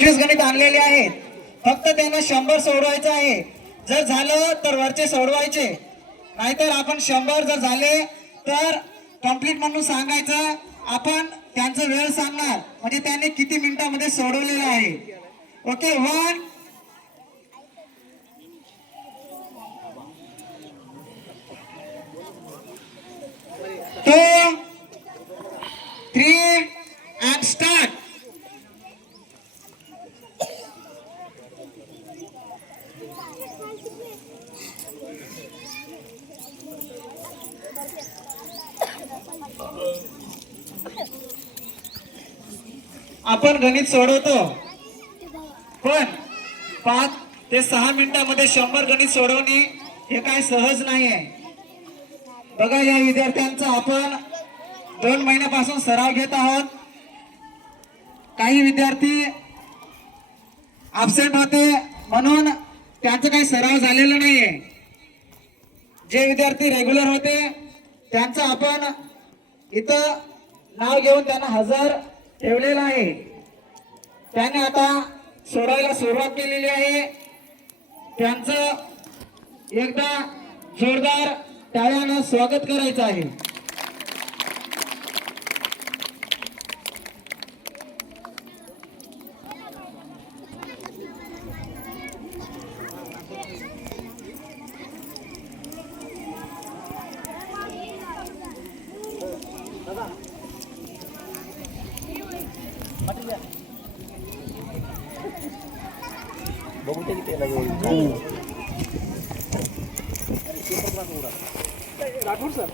25 गणित आणलेले आहेत. फक्त त्यांना 100 सोडवायचं आहे. जर झालं तर वरचे सोडवायचे, नाहीतर आपण 100 जर झाले तर कंप्लीट म्हणून सांगायचं. आपण त्यांचा वेळ सांगणार, म्हणजे त्यांनी किती मिनिटांमध्ये सोडवलेलं आहे. Okay, 1 2 3 and start. आपण गणित सोडवतो, पण 5 ते 6 मिनिटांमध्ये 100 गणित सोडवणे हे काय सहज नाही आहे. बघा, या विद्यार्थ्यांचा आपण 2 महिन्यापासून सराव घेत आहोत. काही विद्यार्थी अब्सेंट होते म्हणून त्यांचा काही सराव झालेला नाहीये. जे विद्यार्थी रेग्युलर होते त्यांचं आपण इथं नाव घेऊन त्यांना हजर ठेवलेलं आहे. त्याने आता सोडवायला सुरुवात केलेली आहे. त्यांचं एकदा जोरदार टाळ्यानं स्वागत करायचं आहे. बघू ते किती राठोड सर,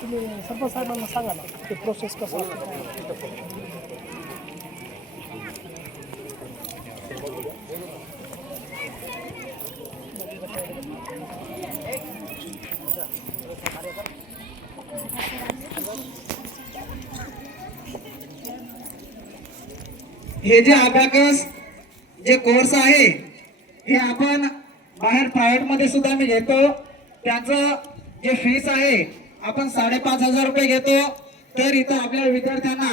तुम्ही सरपंच साहेबांना सांगा ना ते प्रोसेस कसं असतं. हे जे अबॅकस जे कोर्स आहे हे आपण बाहेर प्रायव्हेट मध्ये सुद्धा मी घेतो. त्याचं जे फीस आहे आपण 5,500 रुपये घेतो. तर इथं आपल्या विद्यार्थ्यांना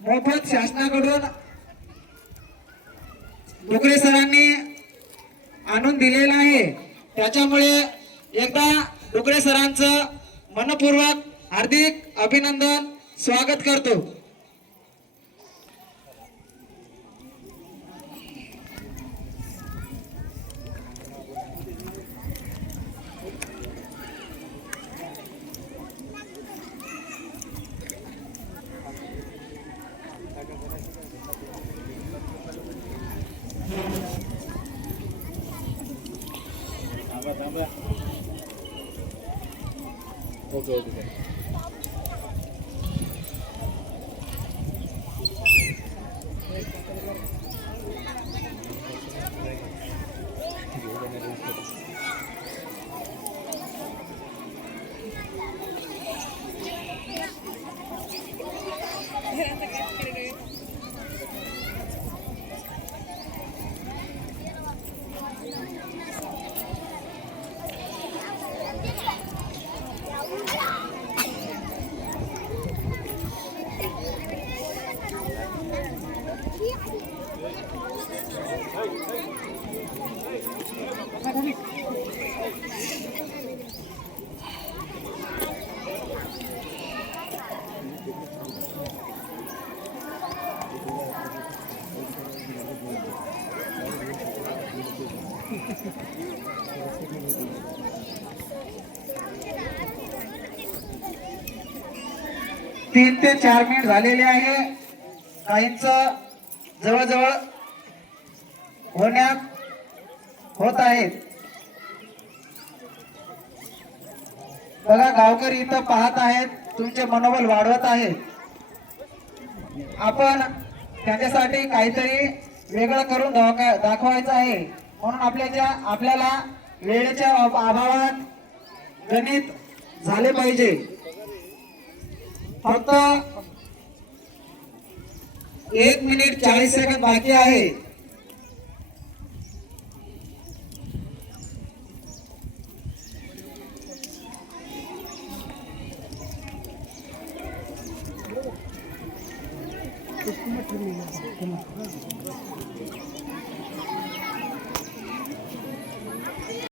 मोफत शासनाकडून डुकरे सरांनी आणून दिलेलं आहे. त्याच्यामुळे एकदा डुकरे सरांचं मनपूर्वक हार्दिक अभिनंदन, स्वागत करतो. ओके. तीन ते 4 मिनिट झालेले आहे. काहींचं जवळजवळ होण्यात होत आहेत. बघा, गावकरी इथं पाहत आहेत, तुमचे मनोबल वाढवत आहेत. आपण त्यांच्यासाठी काहीतरी वेगळं करून दाखवायचं आहे. म्हणून आपल्याला वेळेच्या अभावात गणित झाले पाहिजे. फक्त 1 मिनिट 40 सेकंद बाकी आहे.